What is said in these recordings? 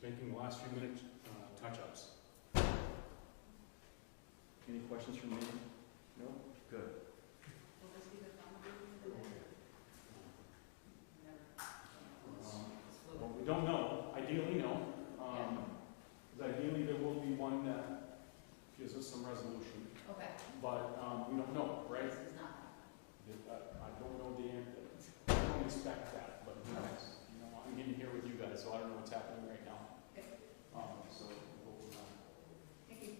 Just making the last few minute touch-ups. Any questions from me? No? Good. Will this be the final version of the day? Well, we don't know. Ideally, no. Because ideally, there will be one that gives us some resolution. Okay. But we don't know, right? This is not. I don't know the answer. I don't expect that, but who knows? You know, I'm in here with you guys, so I don't know what's happening right now. Okay. So we'll, Thank you.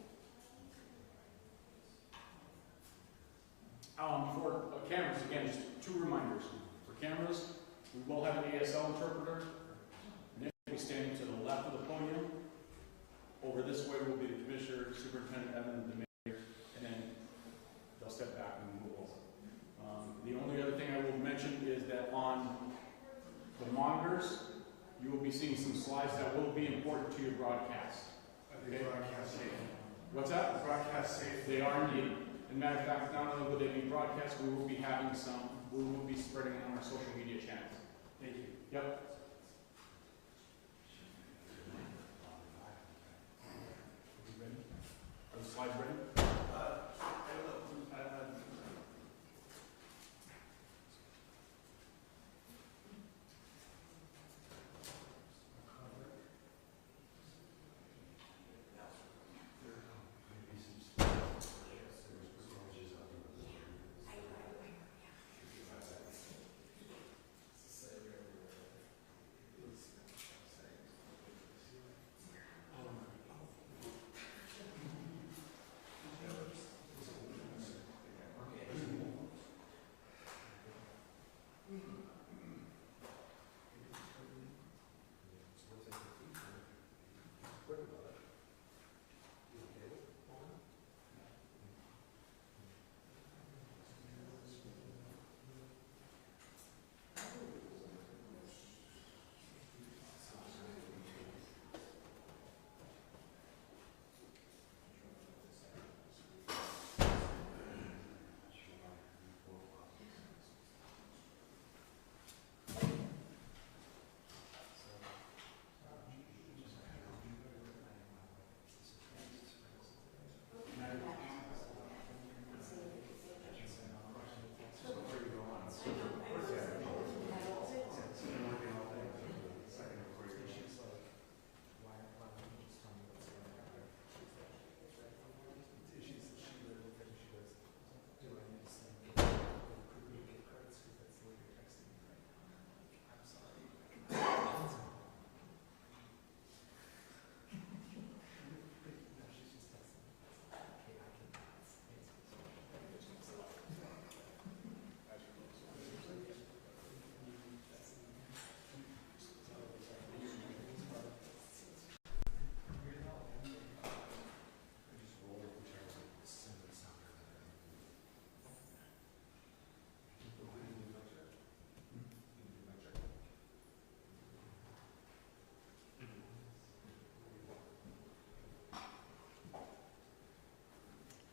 for cameras, again, just two reminders. For cameras, we will have an ASL interpreter. Nick will be standing to the left of the podium. Over this way will be the commissioner, superintendent, Evan, the mayor, and then they'll step back and move over. The only other thing I will mention is that on the monitors, you will be seeing some slides that will be important to your broadcast. Okay. Broadcast safe. What's that? Broadcast safe. They are indeed. As a matter of fact, not only will they be broadcast, we will be spreading it on our social media channels. Thank you. Yep. Are the slides ready?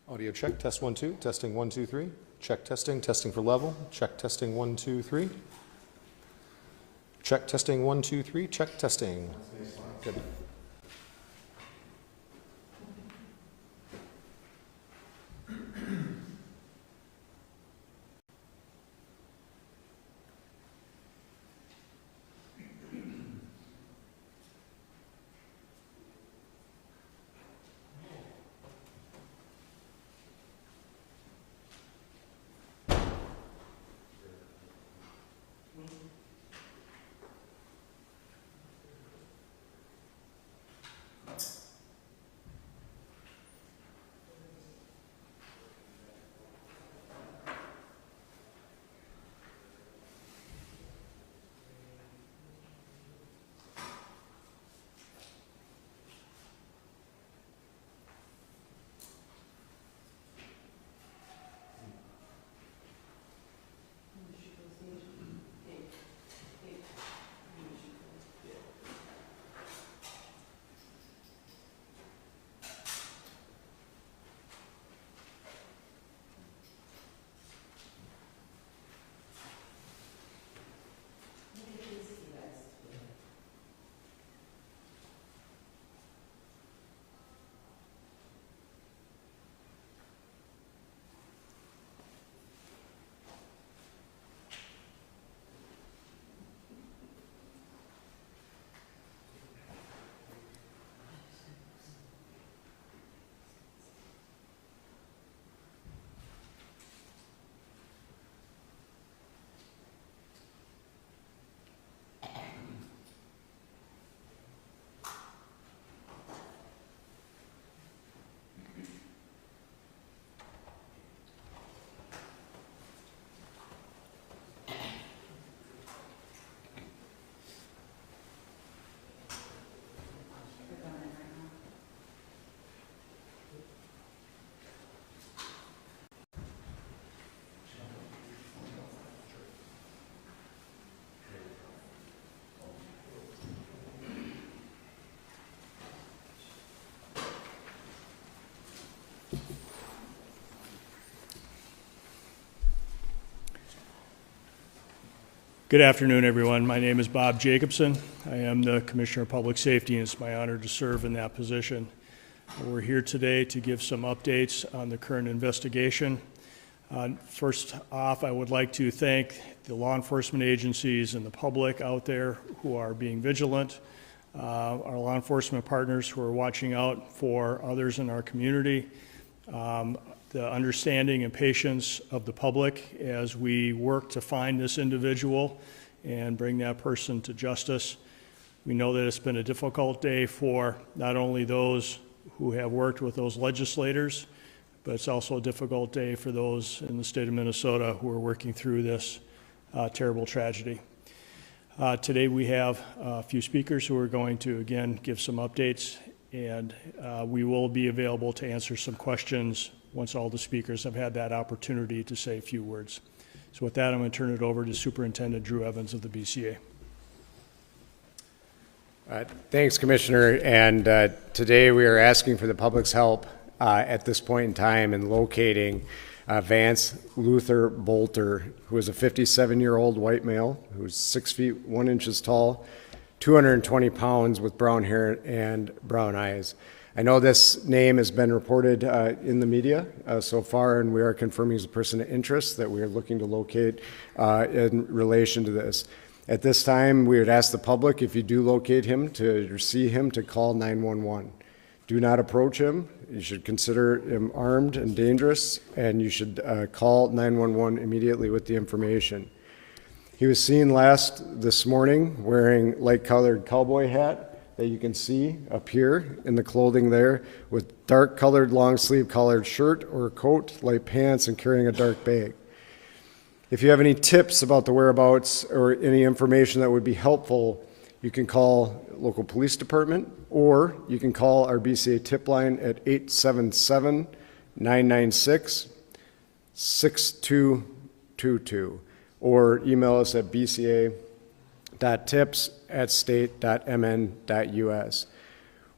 Audio check, test 1 2, testing 1 2 3. Check testing, testing for level. Check testing 1 2 3. Check testing 1 2 3. Check testing. Good. Good afternoon, everyone. My name is Bob Jacobson. I am the Commissioner of Public Safety, and it's my honor to serve in that position. We're here today to give some updates on the current investigation. First off, I would like to thank the law enforcement agencies and the public out there who are being vigilant, our law enforcement partners who are watching out for others in our community, the understanding and patience of the public as we work to find this individual and bring that person to justice. We know that it's been a difficult day for not only those who have worked with those legislators, but it's also a difficult day for those in the state of Minnesota who are working through this terrible tragedy. Today we have a few speakers who are going to, again, give some updates, and we will be available to answer some questions once all the speakers have had that opportunity to say a few words. So with that, I'm going to turn it over to Superintendent Drew Evans of the BCA. Thanks, Commissioner. And today we are asking for the public's help at this point in time in locating Vance Luther Bolter, who is a 57-year-old white male who is 6 feet 1 inch tall, 220 pounds, with brown hair and brown eyes. I know this name has been reported in the media so far, and we are confirming he's a person of interest that we are looking to locate in relation to this. At this time, we would ask the public, if you do locate him or see him, to call 911. Do not approach him. You should consider him armed and dangerous, and you should call 911 immediately with the information. He was seen last this morning wearing light-colored cowboy hat that you can see up here in the clothing there, with dark-colored long-sleeve collared shirt or coat, light pants, and carrying a dark bag. If you have any tips about the whereabouts or any information that would be helpful, you can call local police department, or you can call our BCA tip line at 877-996-6222, or email us at bca.tips@state.mn.us.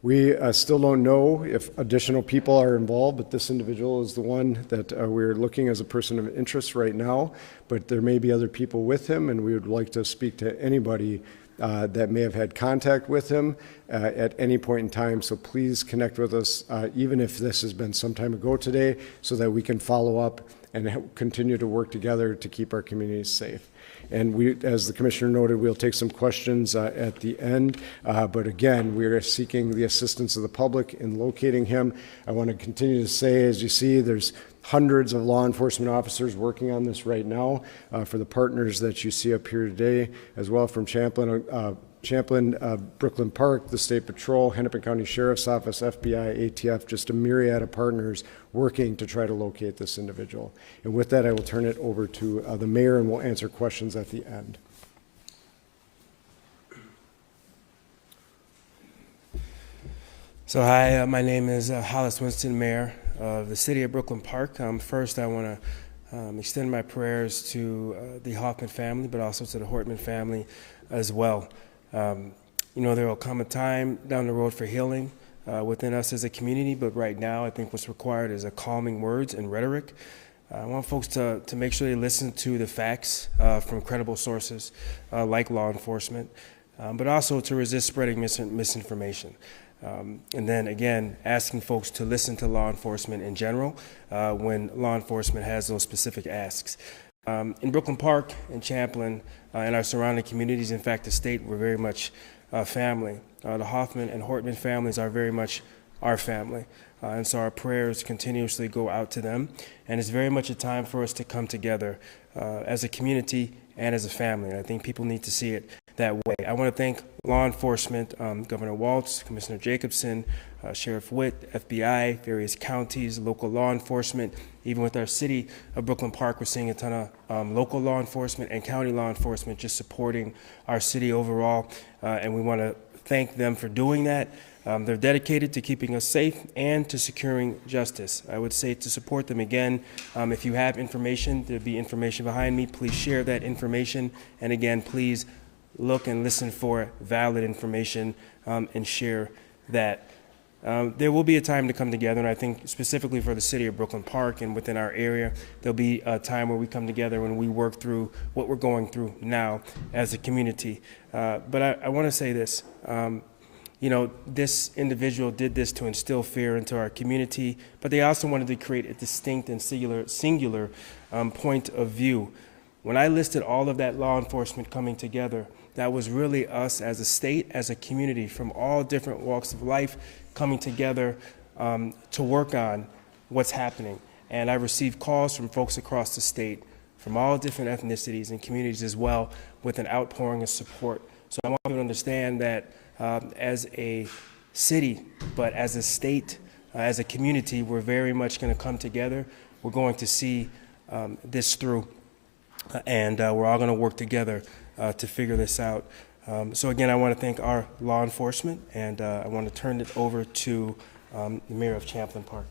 We still don't know if additional people are involved, but this individual is the one that we're looking as a person of interest right now, but there may be other people with him, and we would like to speak to anybody that may have had contact with him at any point in time. So please connect with us, even if this has been some time ago today, so that we can follow up and continue to work together to keep our communities safe. And we, as the Commissioner noted, we'll take some questions at the end. But again, we are seeking the assistance of the public in locating him. I want to continue to say, as you see, there's hundreds of law enforcement officers working on this right now for the partners that you see up here today, as well from Champlin, Brooklyn Park, the State Patrol, Hennepin County Sheriff's Office, FBI, ATF, just a myriad of partners working to try to locate this individual. And with that, I will turn it over to the mayor, and we'll answer questions at the end. So hi, my name is Hollis Winston, Mayor of the City of Brooklyn Park. First, I want to extend my prayers to the Hoffman family, but also to the Hortman family as well. You know, there will come a time down the road for healing within us as a community, but right now I think what's required is a calming words and rhetoric. I want folks to make sure they listen to the facts from credible sources like law enforcement, but also to resist spreading misinformation. And then again, asking folks to listen to law enforcement in general when law enforcement has those specific asks. In Brooklyn Park and Champlin and our surrounding communities, in fact, the state, we're very much family. The Hoffman and Hortman families are very much our family. And so our prayers continuously go out to them. And it's very much a time for us to come together as a community and as a family. And I think people need to see it that way. I want to thank law enforcement, Governor Waltz, Commissioner Jacobson, Sheriff Witt, FBI, various counties, local law enforcement. Even with our city of Brooklyn Park, we're seeing a ton of local law enforcement and county law enforcement just supporting our city overall. And we want to thank them for doing that. They're dedicated to keeping us safe and to securing justice. I would say to support them again, if you have information, there'll be information behind me. Please share that information. And again, please look and listen for valid information and share that There will be a time to come together, and I think specifically for the city of Brooklyn Park and within our area, there'll be a time where we come together and we work through what we're going through now as a community. But I want to say this. You know, this individual did this to instill fear into our community, but they also wanted to create a distinct and singular point of view. When I listed all of that law enforcement coming together, that was really us as a state, as a community, from all different walks of life, coming together to work on what's happening. And I received calls from folks across the state, from all different ethnicities and communities as well, with an outpouring of support. So I want you to understand that as a city, but as a state, as a community, we're very much going to come together. We're going to see this through, and we're all going to work together to figure this out. So again, I want to thank our law enforcement, and I want to turn it over to the Mayor of Champlain Park.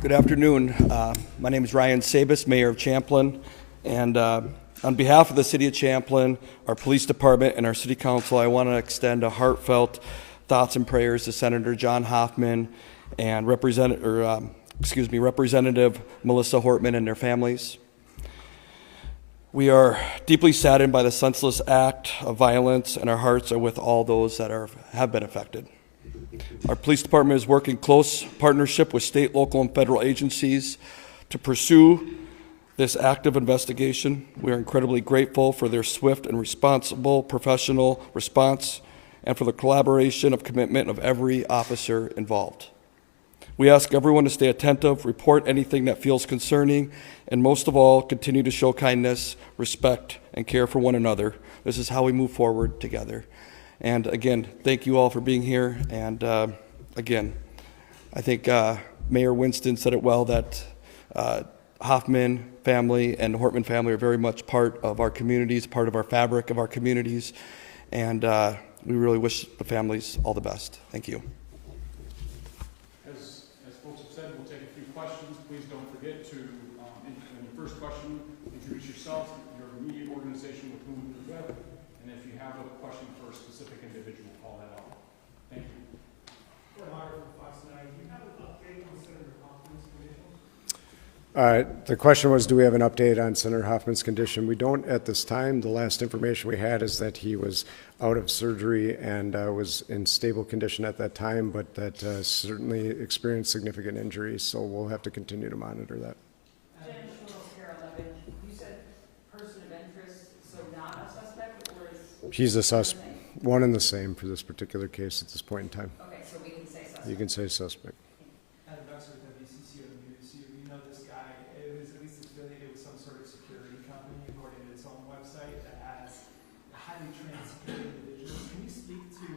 Good afternoon. My name is Ryan Sabis, Mayor of Champlain, and on behalf of the City of Champlain, our Police Department, and our City Council, I want to extend a heartfelt thoughts and prayers to Senator John Hoffman and Representative Melissa Hortman and their families. We are deeply saddened by the senseless act of violence, and our hearts are with all those that have been affected. Our police department is working close partnership with state, local, and federal agencies to pursue this active investigation. We are incredibly grateful for their swift and responsible professional response and for the collaboration of commitment of every officer involved. We ask everyone to stay attentive, report anything that feels concerning, and most of all, continue to show kindness, respect, and care for one another. This is how we move forward together. And again, thank you all for being here. And again, I think Mayor Winston said it well that Hoffman family and the Hortman family are very much part of our communities, part of our fabric of our communities. And we really wish the families all the best. Thank you. As folks have said, we'll take a few questions. Please don't forget to, in the first question, introduce yourself, your immediate organization with whom you're with, and if you have a question for a specific individual, call that out. Thank you. Do you have an update on Senator Hoffman's condition? The question was, do we have an update on Senator Hoffman's condition? We don't at this time. The last information we had is that he was out of surgery and was in stable condition at that time, but that certainly experienced significant injuries, so we'll have to continue to monitor that. Jen Schultz, Care 11, you said person of interest, so not a suspect, or is? He's a suspect, one and the same for this particular case at this point in time. Okay, so we can say suspect. You can say suspect. Adam Baxter with WCCO, you know this guy, it was at least affiliated with some sort of security company according to its own website that has highly trained security individuals. Can you speak to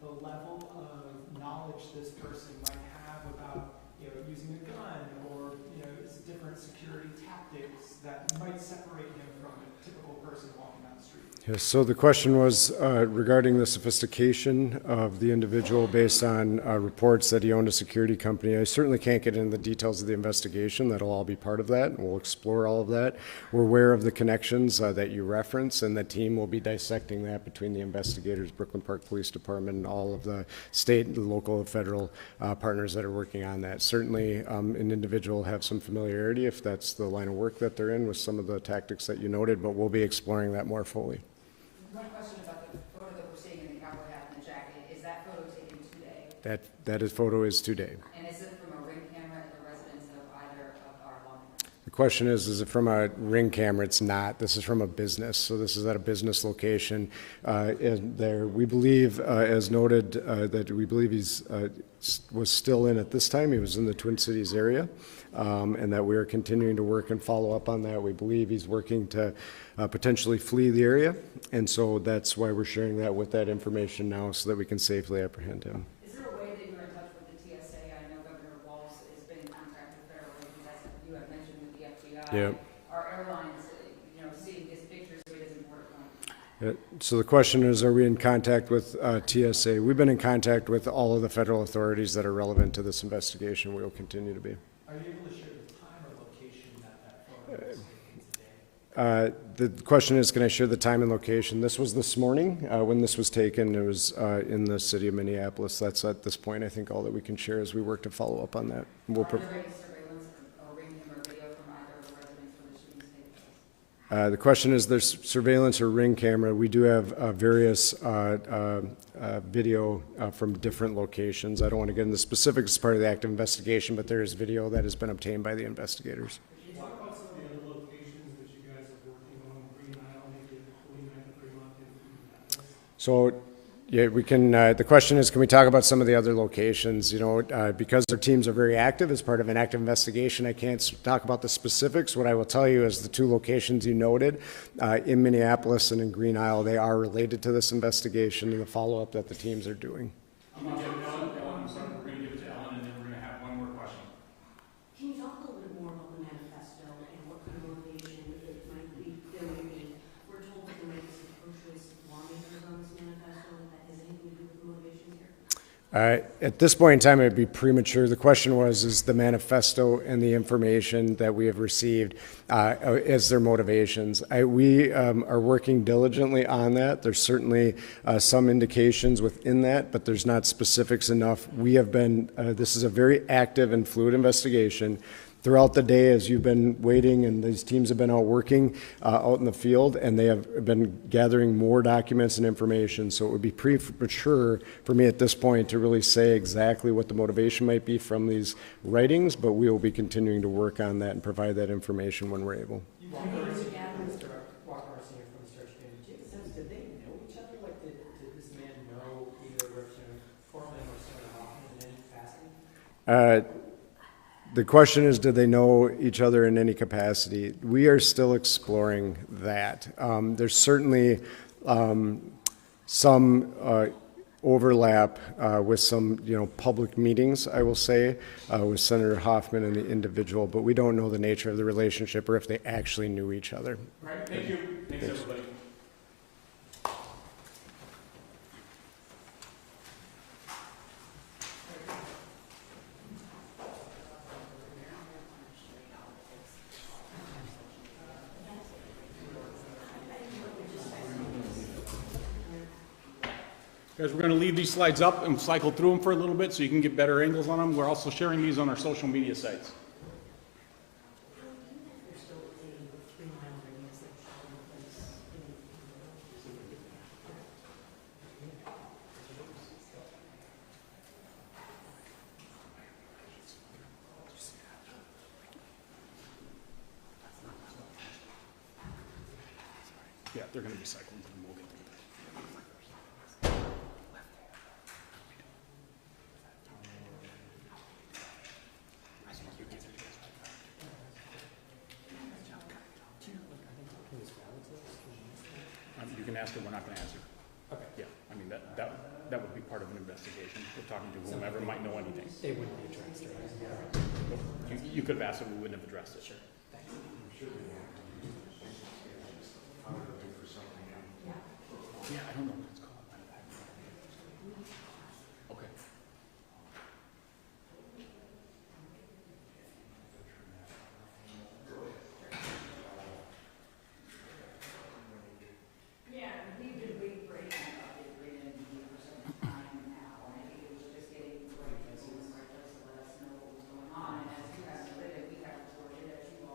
the level of knowledge this person might have about, you know, using a gun or, you know, different security tactics that might separate him from a typical person walking down the street? Yes, so the question was regarding the sophistication of the individual based on reports that he owned a security company. I certainly can't get into the details of the investigation. That'll all be part of that, and we'll explore all of that. We're aware of the connections that you reference, and the team will be dissecting that between the investigators, Brooklyn Park Police Department, and all of the state, the local, and federal partners that are working on that. Certainly, an individual will have some familiarity if that's the line of work that they're in with some of the tactics that you noted, but we'll be exploring that more fully. One question about the photo that we're seeing in the cowboy hat and the jacket. Is that photo taken today? That photo is today. And is it from a ring camera at the residence of either of our lawmakers? The question is it from a ring camera? It's not. This is from a business. So this is at a business location. And there, we believe, as noted, that we believe he's was still in at this time. He was in the Twin Cities area, and that we are continuing to work and follow up on that. We believe he's working to potentially flee the area, and so that's why we're sharing that with that information now so that we can safely apprehend him. Is there a way that you're in touch with the TSA? I know Governor Walz has been in contact with federal agencies. You have mentioned with the FBI. Yep. Are airlines, you know, seeing his pictures so he doesn't report it? So the question is, are we in contact with TSA? We've been in contact with all of the federal authorities that are relevant to this investigation. We will continue to be. Are you able to share the time or location that that photo was taken today? The question is, can I share the time and location? This was this morning when this was taken. It was in the city of Minneapolis. That's at this point, I think, all that we can share as we work to follow up on that. We'll Are there any surveillance or ring camera video from either of the residents where the shootings take place? The question is, there's surveillance or ring camera. We do have various video from different locations. I don't want to get into specifics as part of the active investigation, but there is video that has been obtained by the investigators. Can you talk about some of the other locations that you guys are working on, Green Isle, maybe Fremont, and So, yeah, we can, the question is, can we talk about some of the other locations? You know, because our teams are very active as part of an active investigation, I can't talk about the specifics. What I will tell you is the two locations you noted, in Minneapolis and in Green Isle, they are related to this investigation and the follow-up that the teams are doing. I'm going to give Ellen, I'm sorry, we're going to give it to Ellen, and then we're going to have one more question. Can you talk a little bit more about the manifesto and what kind of motivation it might be? We're told that there might be some pro-choice lawmakers on this manifesto. That has anything to do with the motivation here? At this point in time, it would be premature. The question was, is the manifesto and the information that we have received as their motivations? We are working diligently on that. There's certainly some indications within that, but there's not specifics enough. We have been, this is a very active and fluid investigation. Throughout the day, as you've been waiting and these teams have been out working out in the field, and they have been gathering more documents and information, so it would be premature for me at this point to really say exactly what the motivation might be from these writings, but we will be continuing to work on that and provide that information when we're able. You walk our senior from the search team. Do you have a sense, did they know each other? Like, did this man know either Representative Foreman or Senator Hoffman in any capacity? The question is, did they know each other in any capacity? We are still exploring that. There's certainly some overlap with some, public meetings, I will say, with Senator Hoffman and the individual, but we don't know the nature of the relationship or if they actually knew each other. All right, thank you. Thanks, everybody. Guys, we're going to leave these slides up and cycle through them for a little bit so you can get better angles on them. We're also sharing these on our social media sites. Yeah, they're going to be cycling through them. We'll get through that. You can ask her, we're not going to answer. Okay. Yeah, I mean, that would be part of an investigation. We're talking to whomever might know anything. They wouldn't be addressed, right? You could have asked it, we wouldn't have addressed it. Sure. Yeah, I don't know what it's called. Okay. Yeah, we've been waiting for it for some time now, and I think it was just getting to the right place, to let us know what was going on. And as you guys admitted, we have reported, as you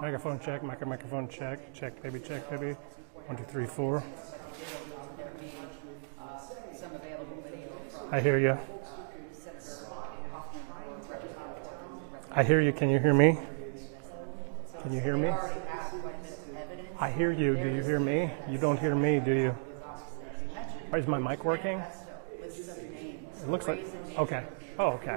Microphone check, microphone check, check baby, 1, 2, 3, 4. Some available video from I hear you. I hear you. Can you hear me? Can you hear me? I hear you. Do you hear me? You don't hear me, do you? Is my mic working? It looks like. Okay. Oh, okay.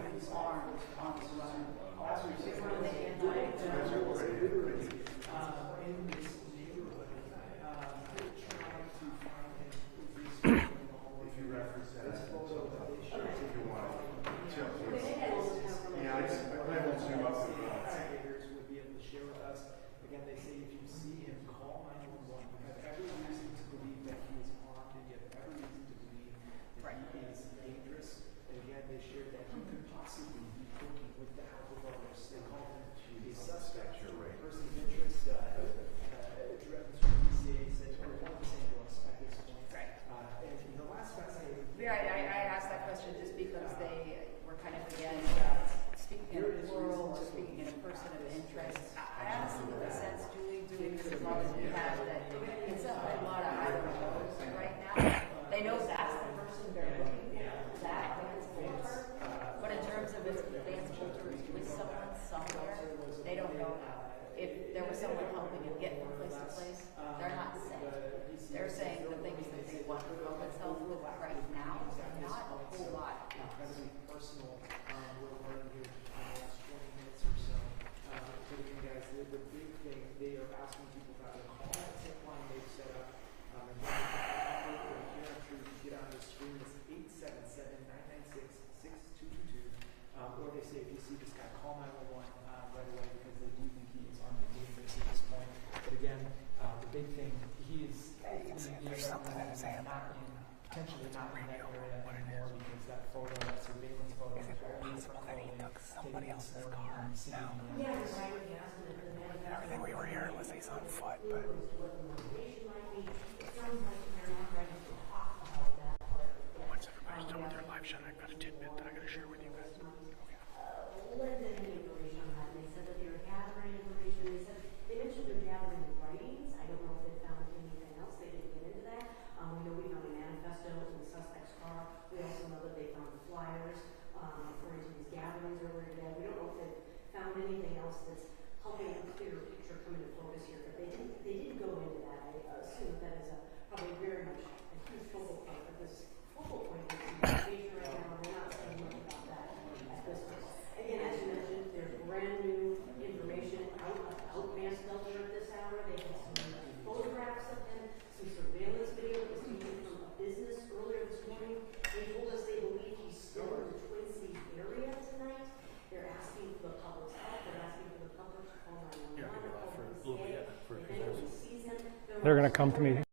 They're going to come to me.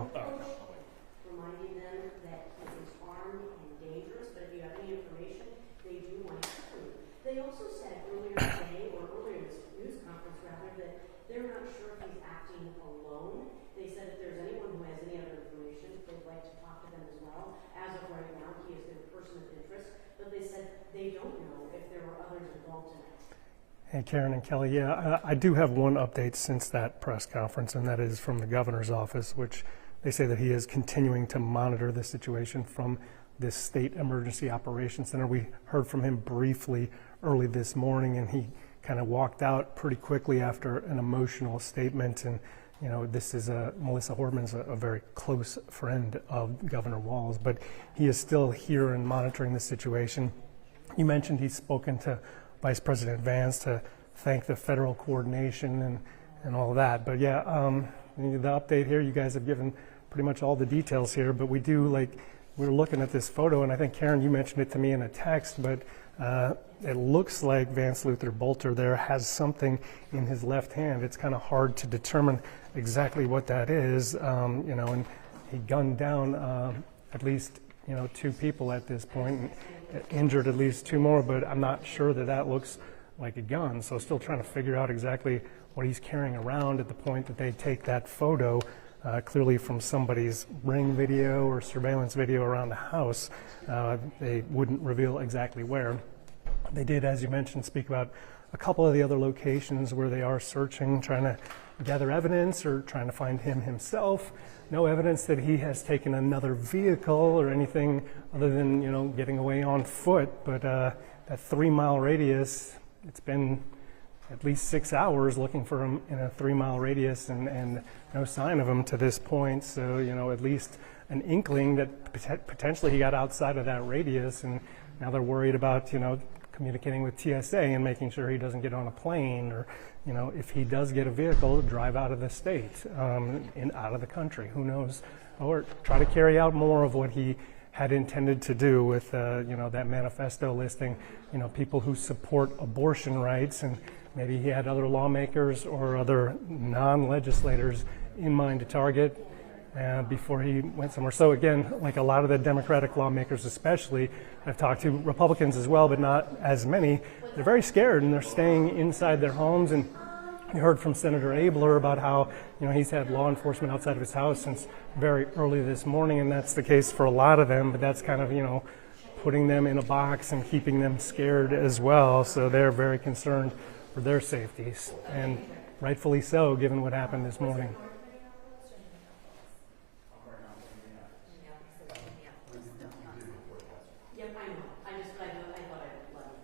Reminding them that he is armed and dangerous, but if you have any information, they do want to hear you. They also said earlier today, or earlier in this news conference rather, that they're not sure if he's acting alone. They said if there's anyone who has any other information, they'd like to talk to them as well. As of right now, he is their person of interest, but they said they don't know if there were others involved tonight. Hey, Karen and Kelly, yeah, I do have one update since that press conference, and that is from the governor's office, which they say that he is continuing to monitor the situation from this state emergency operations center. We heard from him briefly early this morning, and he kind of walked out pretty quickly after an emotional statement. And, you know, this is Melissa Hortman's a very close friend of Governor Walz, but he is still here and monitoring the situation. You mentioned he's spoken to Vice President Vance to thank the federal coordination and all of that. But yeah, the update here, you guys have given pretty much all the details here, but we do, like, we're looking at this photo, and I think, Karen, you mentioned it to me in a text, but it looks like Vance Luther Bolter there has something in his left hand. It's kind of hard to determine exactly what that is, you know, and he gunned down at least, you know, 2 people at this point, and injured at least 2 more, but I'm not sure that that looks like a gun. So still trying to figure out exactly what he's carrying around at the point that they take that photo, clearly from somebody's ring video or surveillance video around the house. They wouldn't reveal exactly where. They did, as you mentioned, speak about a couple of the other locations where they are searching, trying to gather evidence or trying to find him himself. No evidence that he has taken another vehicle or anything other than, you know, getting away on foot. But that 3-mile radius, it's been at least 6 hours looking for him in a 3-mile radius and no sign of him to this point. So, you know, at least an inkling that potentially he got outside of that radius, and now they're worried about, you know, communicating with TSA and making sure he doesn't get on a plane, or, you know, if he does get a vehicle, drive out of the state, out of the country, who knows, or try to carry out more of what he had intended to do with, you know, that manifesto listing, you know, people who support abortion rights, and maybe he had other lawmakers or other non-legislators in mind to target before he went somewhere. So again, like a lot of the Democratic lawmakers especially, I've talked to Republicans as well, but not as many, they're very scared and they're staying inside their homes. And you heard from Senator Abler about how, you know, he's had law enforcement outside of his house since very early this morning, and that's the case for a lot of them, but that's kind of, you know, putting them in a box and keeping them scared as well. So they're very concerned for their safeties, and rightfully so, given what happened this morning. Yep, I know. I thought I'd let him.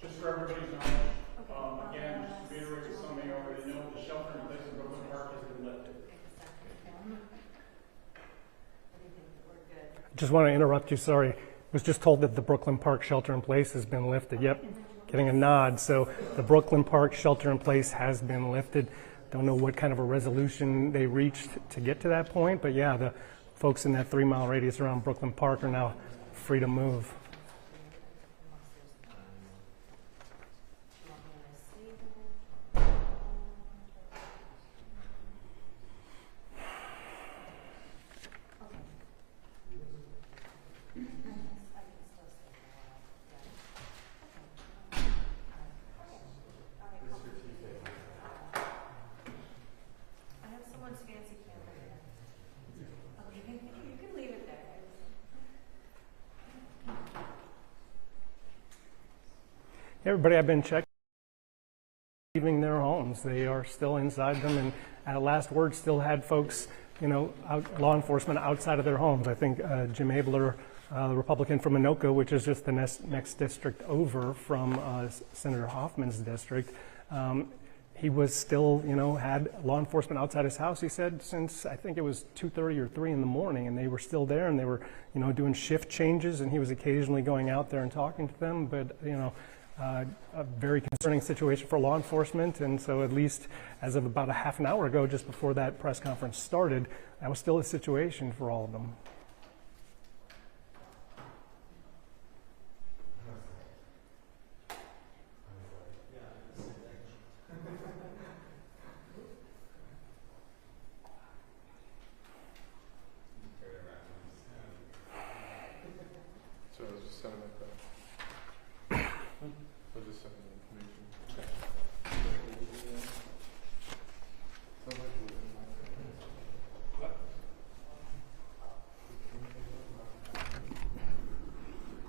Just for everybody's knowledge, again, just to reiterate what somebody already know, the shelter in place in Brooklyn Park has been lifted. Just want to interrupt you, sorry. Was just told that the Brooklyn Park shelter in place has been lifted. Yep, getting a nod. So the Brooklyn Park shelter in place has been lifted. Don't know what kind of a resolution they reached to get to that point, but yeah, the folks in that 3-mile radius around Brooklyn Park are now free to move. Everybody I've been checking, leaving their homes. They are still inside them, and at last word still had folks, you know, law enforcement outside of their homes. I think Jim Abler, the Republican from Anoka, which is just the next district over from Senator Hoffman's district, he was still, you know, had law enforcement outside his house, he said, since I think it was 2:30 or 3 in the morning, and they were still there, and they were, you know, doing shift changes, and he was occasionally going out there and talking to them, but, you know, a very concerning situation for law enforcement. And so at least as of about a half an hour ago, just before that press conference started, that was still a situation for all of them.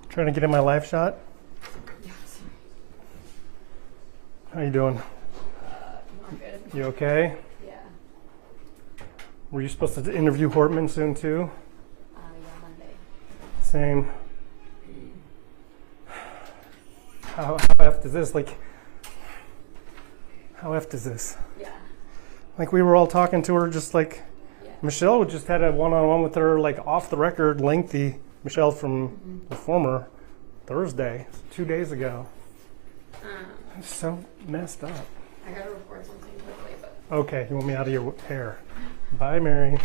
Trying to get in my live shot? Yes. How you doing? I'm good. You okay? Yeah. Were you supposed to interview Hortman soon too? Yeah, Monday. Same. How effed is this? Like, how effed is this? Yeah. Like, we were all talking to her, just like, Yeah. Michelle just had a one-on-one with her, like, off the record, lengthy. Michelle from the former Thursday, 2 days ago. It's so messed up. I gotta report something quickly, but. Okay, you want me out of your hair. Bye, Mary.